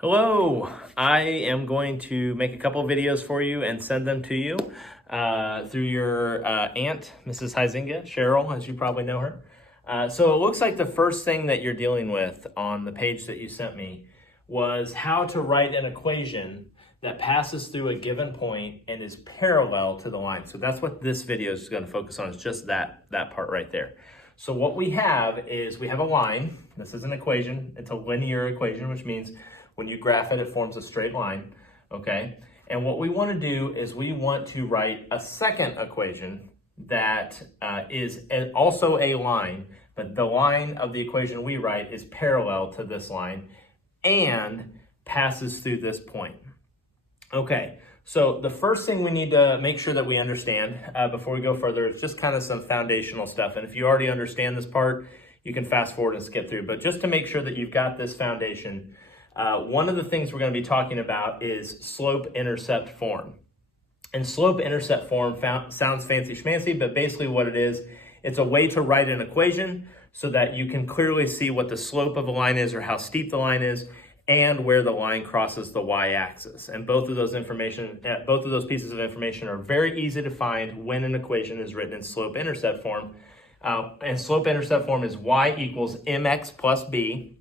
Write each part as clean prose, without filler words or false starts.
Hello, I am going to make a couple videos for you and send them to you through your aunt, Mrs. Huizinga, Cheryl, as you probably know her. So it looks like the first thing that you're dealing with on the page that you sent me was how to write an equation that passes through a given point and is parallel to the line. So that's what this video is going to focus on, is just that part right there. So what we have is we have a line. This is an equation. It's a linear equation, which means when you graph it, it forms a straight line, okay? And what we want to do is we want to write a second equation that is also a line, but the line of the equation we write is parallel to this line and passes through this point. Okay, so the first thing we need to make sure that we understand before we go further is just kind of some foundational stuff. And if you already understand this part, you can fast forward and skip through. But just to make sure that you've got this foundation, one of the things we're going to be talking about is slope-intercept form. And slope-intercept form sounds fancy schmancy, but basically what it is, it's a way to write an equation so that you can clearly see what the slope of a line is or how steep the line is and where the line crosses the y-axis. And both of those pieces of information are very easy to find when an equation is written in slope-intercept form. And slope-intercept form is y equals mx plus b,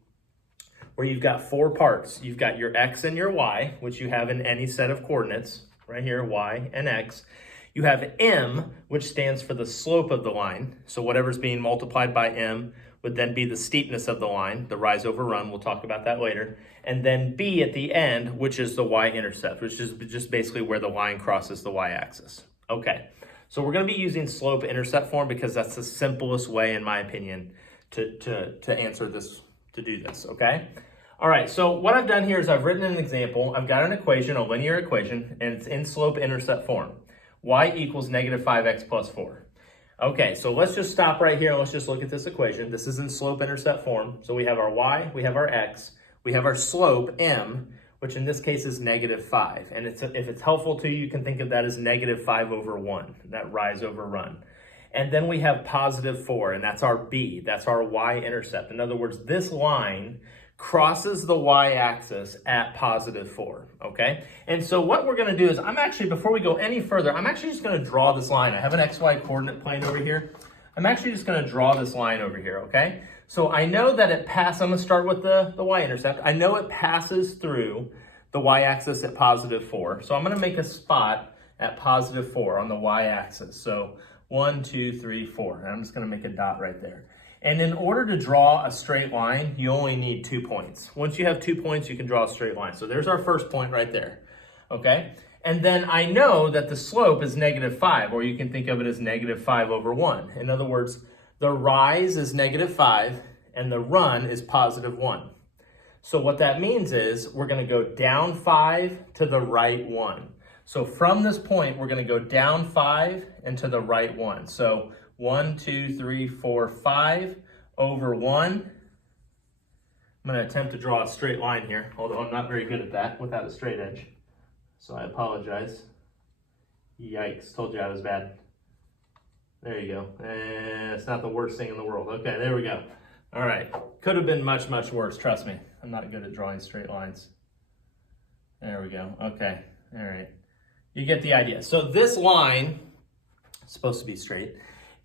where you've got four parts. You've got your x and your y, which you have in any set of coordinates, right here, y and x. You have m, which stands for the slope of the line. So whatever's being multiplied by m would then be the steepness of the line, the rise over run. We'll talk about that later. And then b at the end, which is the y-intercept, which is just basically where the line crosses the y-axis. Okay, so we're gonna be using slope-intercept form because that's the simplest way, in my opinion, to answer this, to do this, okay? All right, so what I've done here is I've written an example. I've got an equation, a linear equation, and it's in slope-intercept form. Y equals negative 5x plus 4. Okay, so let's just stop right here and let's just look at this equation. This is in slope-intercept form. So we have our y, we have our x, we have our slope, m, which in this case is negative 5. And if it's helpful to you, you can think of that as negative 5 over 1, that rise over run. And then we have positive 4, and that's our b, that's our y-intercept. In other words, this line crosses the y-axis at positive 4, okay? And so what we're gonna do is before we go any further, I'm actually just gonna draw this line. I have an XY coordinate plane over here. I'm actually just gonna draw this line over here, okay? So I know that I'm gonna start with the y-intercept. I know it passes through the y-axis at positive 4. So I'm gonna make a spot at positive 4 on the y-axis. So 1, 2, 3, 4. And I'm just gonna make a dot right there. And in order to draw a straight line, you only need 2 points. Once you have 2 points, you can draw a straight line. So there's our first point right there, okay? And then I know that the slope is negative 5, or you can think of it as negative 5 over 1. In other words, the rise is negative 5, and the run is positive 1. So what that means is we're going to go down 5 to the right 1. So from this point, we're going to go down 5 and to the right 1. So 1, 2, 3, 4, 5 over 1. I'm going to attempt to draw a straight line here, although I'm not very good at that without a straight edge. So I apologize. Yikes, told you I was bad. There you go. It's not the worst thing in the world. Okay, there we go. All right, could have been much, much worse, trust me. I'm not good at drawing straight lines. There we go, okay, all right. You get the idea. So this line, supposed to be straight,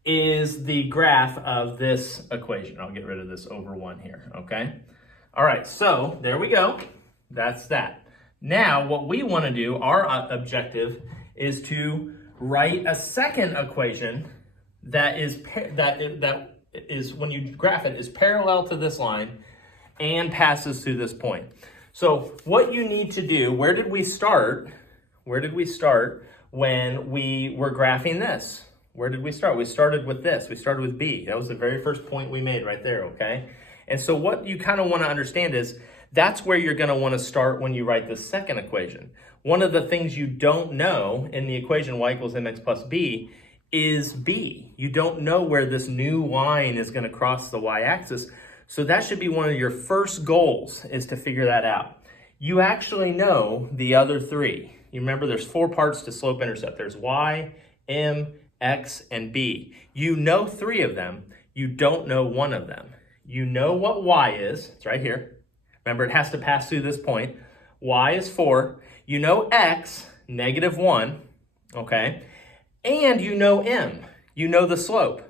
is the graph of this equation. I'll get rid of this over 1 here, okay? All right, so there we go. That's that. Now, what we want to do, our objective, is to write a second equation that is when you graph it, is parallel to this line and passes through this point. So what you need to do, where did we start? Where did we start when we were graphing this? Where did we start? We started with this. We started with B. That was the very first point we made right there, okay? And so what you kind of want to understand is that's where you're going to want to start when you write the second equation. One of the things you don't know in the equation y equals mx plus b is b. You don't know where this new line is going to cross the y-axis. So that should be one of your first goals, is to figure that out. You actually know the other 3. You remember there's 4 parts to slope-intercept. There's y, m, x, and b. You know 3 of them. You don't know one of them. You know what y is. It's right here. Remember, it has to pass through this point. Y is 4. You know x, -1, okay? And you know m. You know the slope.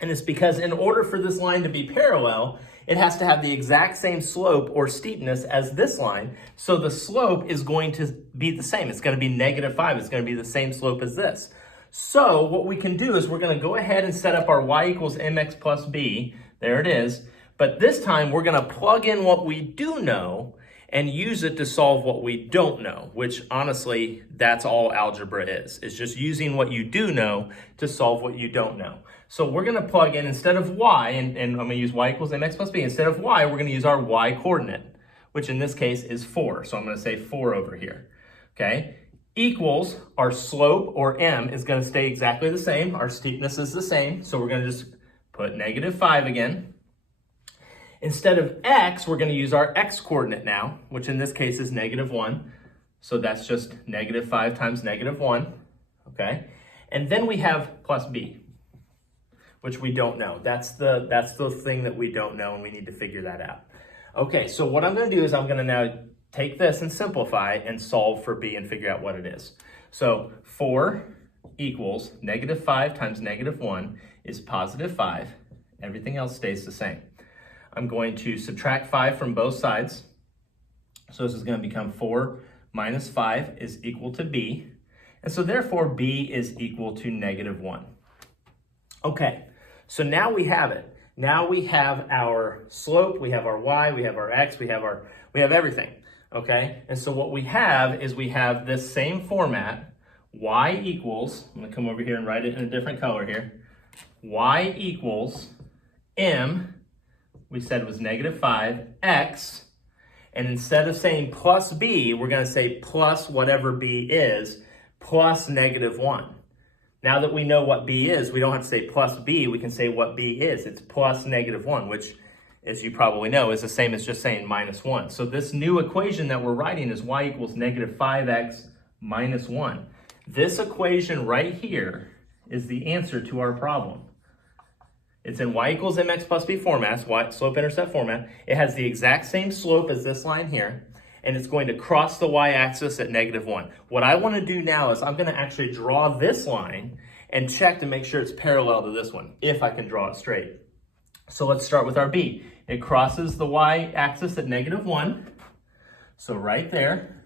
And it's because in order for this line to be parallel, it has to have the exact same slope or steepness as this line. So the slope is going to be the same. It's going to be -5. It's going to be the same slope as this. So what we can do is we're going to go ahead and set up our y equals mx plus b. There it is. But this time we're going to plug in what we do know and use it to solve what we don't know, which honestly, that's all algebra is. It's just using what you do know to solve what you don't know. So we're going to plug in, instead of y, and I'm going to use y equals mx plus b, instead of y, we're going to use our y coordinate, which in this case is 4. So I'm going to say 4 over here, okay? Equals, our slope, or m, is going to stay exactly the same. Our steepness is the same, so we're going to just put -5 again. Instead of x, we're going to use our x coordinate now, which in this case is -1. So that's just -5 times -1, okay? And then we have plus b, which we don't know. That's the thing that we don't know, and we need to figure that out. Okay, so what I'm going to do is I'm going to now take this and simplify and solve for b and figure out what it is. So 4 equals -5 times -1 is +5. Everything else stays the same. I'm going to subtract 5 from both sides. So this is going to become 4 minus 5 is equal to b. And so therefore b is equal to -1. Okay, so now we have it. Now we have our slope, we have our y, we have our x, we have everything. Okay, and so what we have is we have this same format. Y equals, I'm going to come over here and write it in a different color here. Y equals m, we said was -5, x, and instead of saying plus b, we're going to say plus whatever b is, plus -1. Now that we know what b is, we don't have to say plus b, we can say what b is. It's plus -1, which, as you probably know, is the same as just saying -1. So this new equation that we're writing is y equals -5x minus 1. This equation right here is the answer to our problem. It's in y equals mx plus b format, slope-intercept format. It has the exact same slope as this line here, and it's going to cross the y-axis at -1. What I want to do now is I'm going to actually draw this line and check to make sure it's parallel to this one, if I can draw it straight. So let's start with our b. It crosses the y-axis at -1, so right there.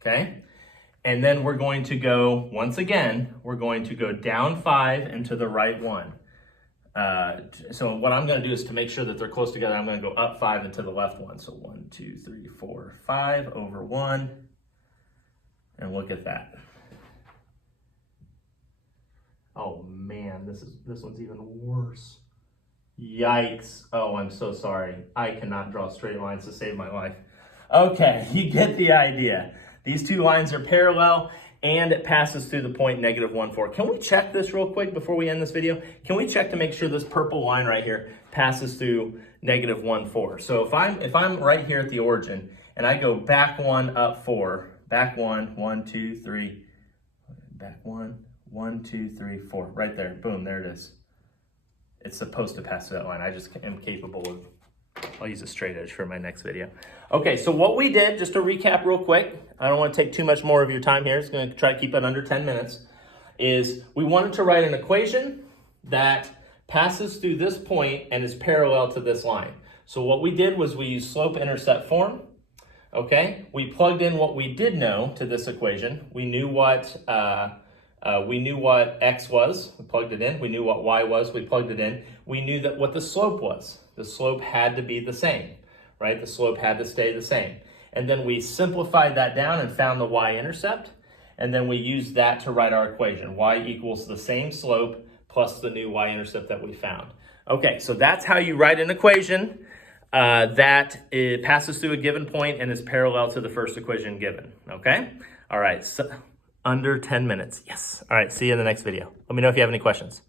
Okay? And then we're going to go, once again, we're going to go down 5 and to the right 1. So what I'm going to do is to make sure that they're close together, I'm going to go up 5 and to the left 1. So 1, 2, 3, 4, 5 over 1. And look at that. Oh man, this one's even worse. Yikes. Oh, I'm so sorry. I cannot draw straight lines to save my life. Okay, you get the idea. These two lines are parallel, and it passes through the point -1, 4. Can we check this real quick before we end this video? Can we check to make sure this purple line right here passes through -1, 4? So if I'm right here at the origin, and I go back 1, up 4, back 1, 1, 2, 3, back 1, 1, 2, 3, 4, right there, boom, there it is. It's supposed to pass through that line. I just am capable of, I'll use a straight edge for my next video. Okay, so what we did, just to recap real quick, I don't want to take too much more of your time here, it's going to try to keep it under 10 minutes, is we wanted to write an equation that passes through this point and is parallel to this line. So what we did was we used slope-intercept form, okay? We plugged in what we did know to this equation. We knew what x was, we plugged it in. We knew what y was, we plugged it in. We knew that what the slope was. The slope had to be the same, right? The slope had to stay the same. And then we simplified that down and found the y-intercept. And then we used that to write our equation. Y equals the same slope plus the new y-intercept that we found. Okay, so that's how you write an equation that it passes through a given point and is parallel to the first equation given, okay? All right, so under 10 minutes, yes. All right, see you in the next video. Let me know if you have any questions.